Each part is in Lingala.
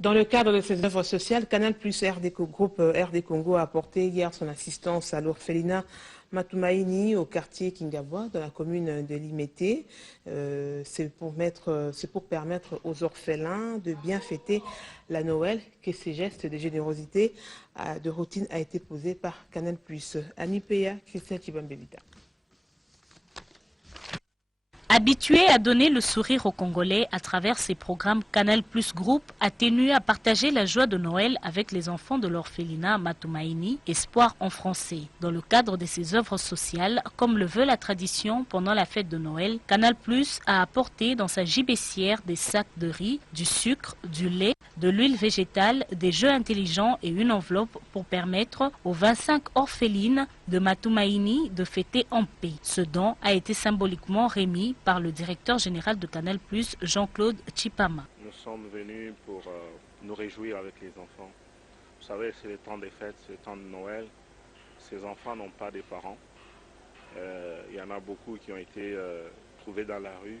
Dans le cadre de ces œuvres sociales, Canal Plus Groupe RD Congo a apporté hier son assistance à l'orphelinat Matumaini au quartier Kingabwa dans la commune de Limete. C'est pour permettre aux orphelins de bien fêter la Noël que ces gestes de générosité de routine a été posé par Canal Plus. Annie Peya, Christian Chibambelita. Habitué à donner le sourire aux Congolais à travers ses programmes Canal Plus Group, a tenu à partager la joie de Noël avec les enfants de l'orphelinat Matumaini, Espoir en français. Dans le cadre de ses œuvres sociales, comme le veut la tradition pendant la fête de Noël, Canal Plus a apporté dans sa gibecière des sacs de riz, du sucre, du lait, de l'huile végétale, des jeux intelligents et une enveloppe pour permettre aux 25 orphelines de Matumaini de fêter en paix. Ce don a été symboliquement remis par le directeur général de Canal+, Jean-Claude Chipama. Nous sommes venus pour nous réjouir avec les enfants. Vous savez, c'est le temps des fêtes, c'est le temps de Noël. Ces enfants n'ont pas de parents. Il y en a beaucoup qui ont été trouvés dans la rue.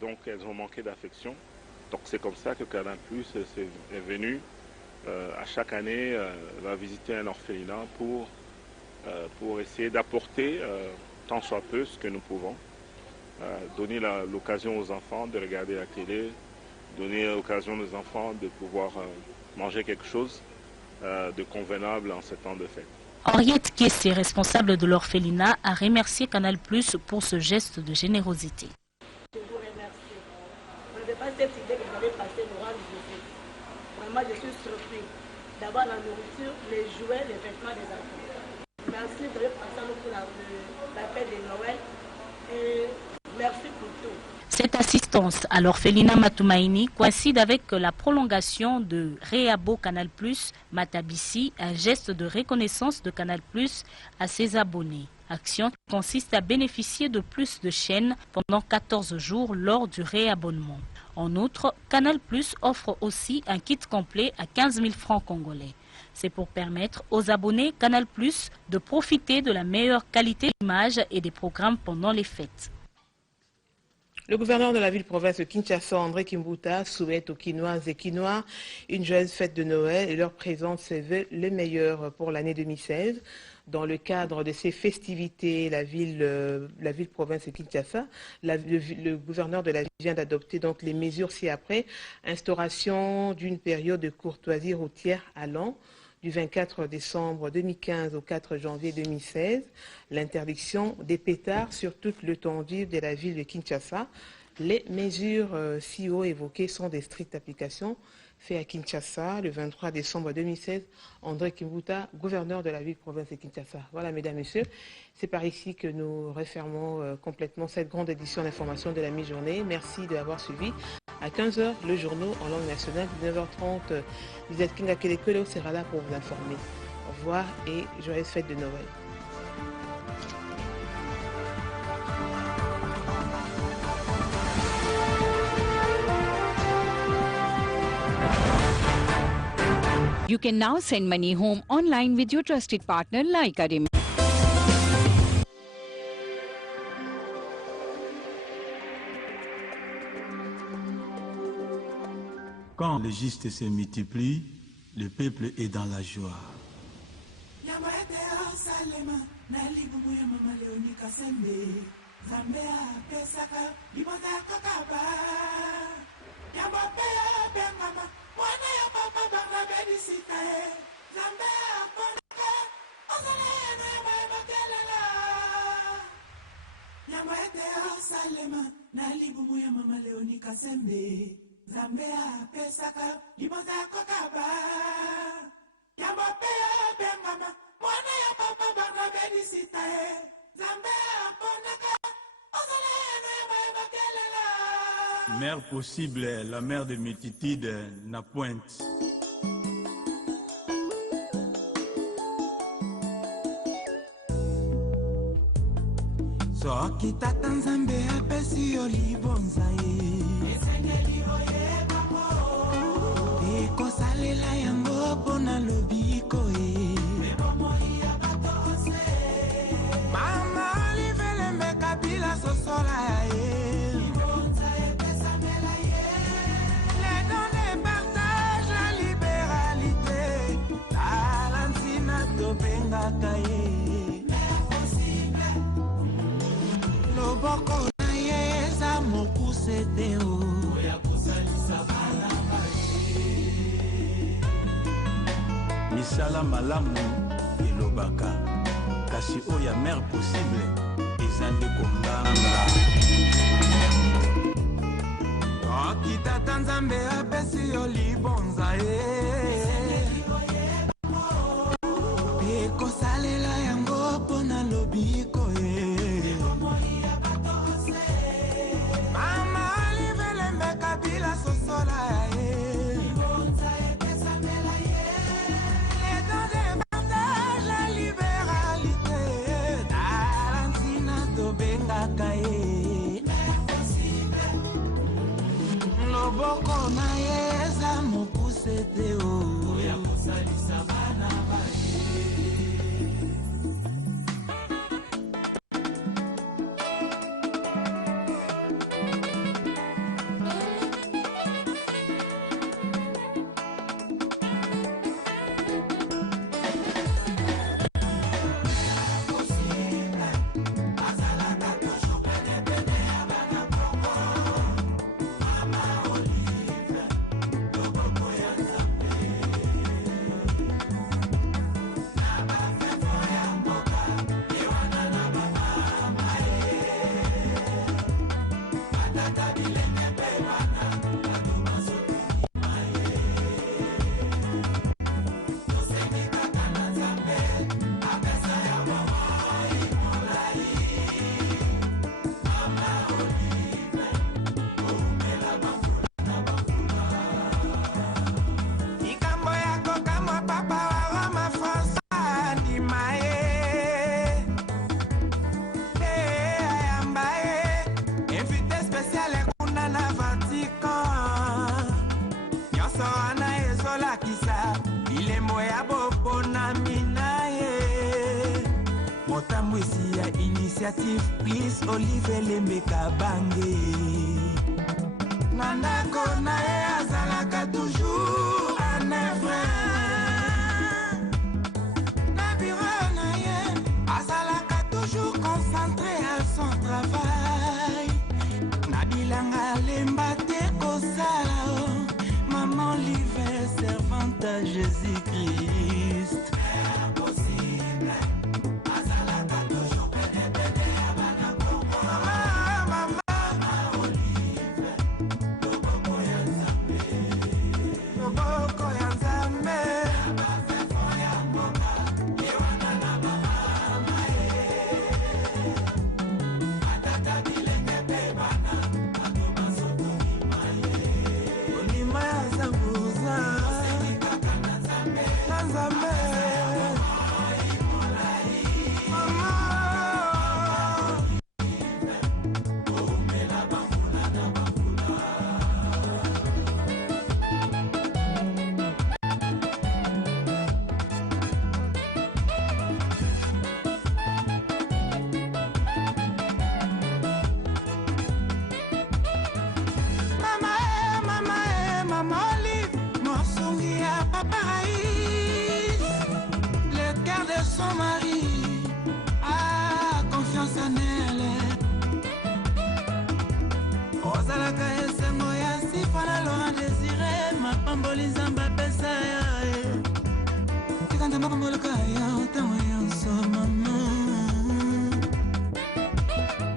Donc elles ont manqué d'affection. Donc c'est comme ça que Canal+ est venu à chaque année va visiter un orphelinat pour essayer d'apporter tant soit peu ce que nous pouvons. Donner l'occasion aux enfants de regarder la télé, donner l'occasion aux enfants de pouvoir manger quelque chose de convenable en ce temps de fête. Henriette Kessé, responsable de l'orphelinat, a remercié Canal+ pour ce geste de générosité. Je vous remercie. Vous n'avez pas cette idée que vous avez passé nous rendre visite. Vraiment, je suis surpris d'avoir la nourriture, les jouets, les vêtements des enfants. Merci de passer pour la fête de Noël. Et merci pour tout. Cette assistance à l'orphelinat Matumaini coïncide avec la prolongation de Réabo Canal+, Matabissi, un geste de reconnaissance de Canal+, à ses abonnés. Action qui consiste à bénéficier de plus de chaînes pendant 14 jours lors du réabonnement. En outre, Canal+ offre aussi un kit complet à 15 000 francs congolais. C'est pour permettre aux abonnés Canal+ de profiter de la meilleure qualité d'image et des programmes pendant les fêtes. Le gouverneur de la ville-province de Kinshasa, André Kimbuta, souhaite aux Quinoises et Quinois une joyeuse fête de Noël et leur présente ses vœux les meilleurs pour l'année 2016. Dans le cadre de ces festivités, la ville-province de Kinshasa, le gouverneur de la ville vient d'adopter donc les mesures ci-après. Instauration d'une période de courtoisie routière allant du 24 décembre 2015 au 4 janvier 2016, l'interdiction des pétards sur toute l'étendue de la ville de Kinshasa. Les mesures si haut évoquées sont des strictes applications faites à Kinshasa le 23 décembre 2016. André Kimbuta, gouverneur de la ville-province de Kinshasa. Voilà, mesdames, messieurs, c'est par ici que nous refermons complètement cette grande édition d'information de la mi-journée. Merci de l'avoir suivi. À 15h, le journal en langue nationale, 19h30, Lisette Kinga Kelekolo sera là pour vous informer. Au revoir et joyeuse fête de Noël. You can now send money home online with your trusted partner like Arim. Quand les justes se multiplient, le peuple est dans la joie. Zambea pesaka liboza kokaba Yamba pea bengama mwana ya papa barna bedisita Zambea ponaka ozale no ya Mère possible, la mère de multitude n'a pointe. So kitata Nzambe apesi yo libonza Kosalela yango pona lobiko Mama olivele mekabila sosola misala malamu elobaka kasi oya mère possible ezande kombanga okitata nzambe apesi yo libonza ekosalela yango mpona lobiko mama olivelembe kabila sosola loboko na ye eza mokuse te ya kosalisa bana Please Olive Lembeka Bange Nandako na ye azalaka toujours en œuvre na bureau na ye azalaka toujours concentré à son travail na bilanga lemba te kosala maman Olive servante à Jésus-Christ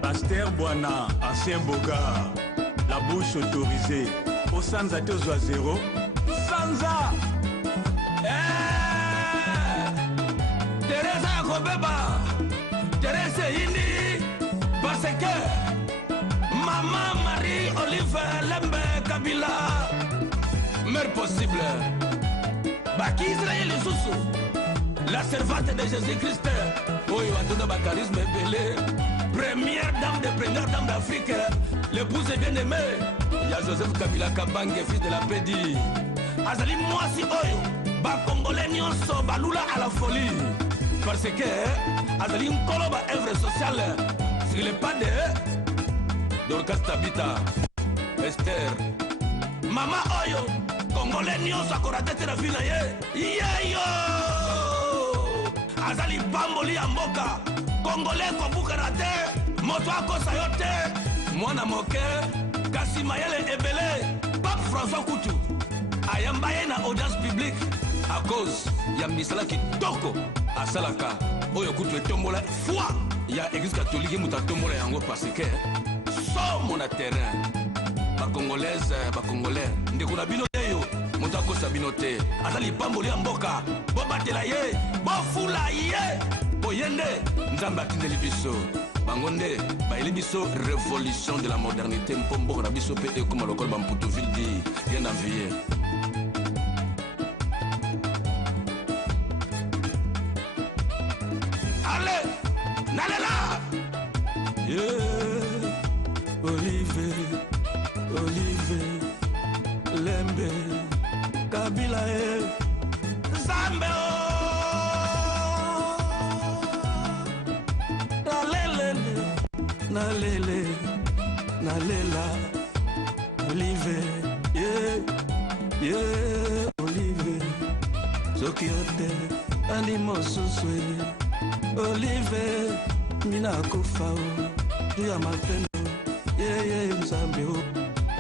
Pasteur Boana, ancien Boga, la bouche autorisée, au Sanza Tozwa Zéro, Sanza Teresa Kobeba, Teresa Indi, parce que Maman Marie Olive Lembe Kabila, mère possible, Baki Israël Soussou, la servante de Jésus-Christ, Oyo Adona Bakarisme Belé, première dame de première dame d'Afrique, l'épouse bien-aimée, il y a Joseph Kabila Kabange, fils de la Pédi. Azali Mwasi Oyo, ba Congolais nyonso balula à la folie. Parce que Azali Nkolo ba œuvre sociale sur les pas de Dorcas Tabita, Esther. Mama Oyo, Congolais nyonso akorate la vie na ye. Yeyo! Azali Bamboli Amboka, Congolais kobukarate, moto akosa yote, mwana moke, kasi mayele ebele, Pape François Koutou. Ayambaye na audience publique, à cause ya misala kitoko asalaka oyo kutu etombola foi ya église catholique muta tombola yango parce que somo na terrain bakongolaise bakongolais ndeko na bino teyo moto akosa bino te azali pamboli ya mboka bobatela ye bofula ye boyende nzambe atindeli biso bango nde bayeli biso révolution de la modernité mpo mboka na biso mpe ekoma lokola bamputuville di bien envier. Allez, nalela Olive Lembe Kabila Zambe Nalela Olive Olive Zokiote Animo Suswe Olive Mina Kofao Duya Mapeno Mzambeo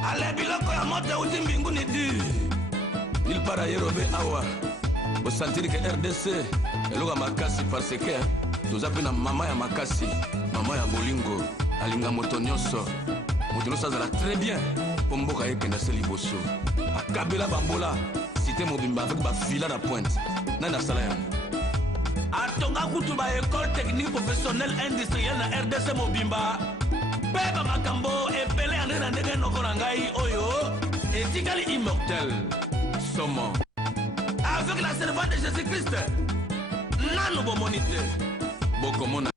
Ale biloko ya moto uti mbinguni di Il para yerobe awa Au sentir que RDC Eloga makasi parce que Toza pena mama ya makasi Mama ya bolingo Alinga moto nyonso Moto nyonso azala très bien Pomboka yekenda se liboso Akabela bambola Cité mobimba avec ba fila na pointe Nana sala yango Atonga kutu ba école technique professionnelle industrielle na RDC mobimba Peba makambo epele ande na ndenge nokola ngai oyo etikali immortel somo avec la servante de Jésus-Christ nano bomoni te bokomona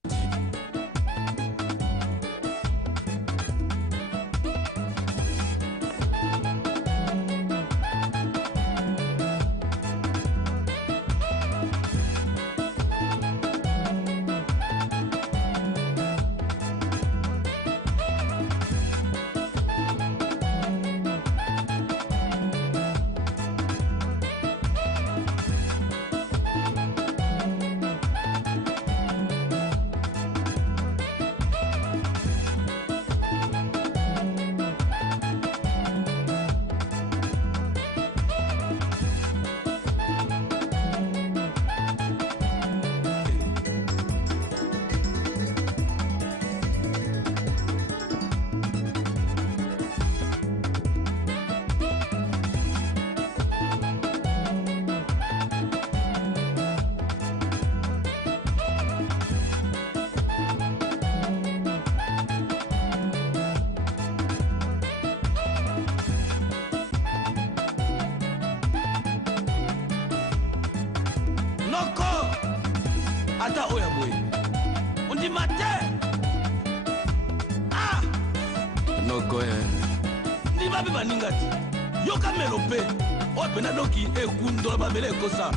Ata oya boy Undi mate Ah Noko Ni babi baningati Yoka melope Ope na doki ekundo babele kosa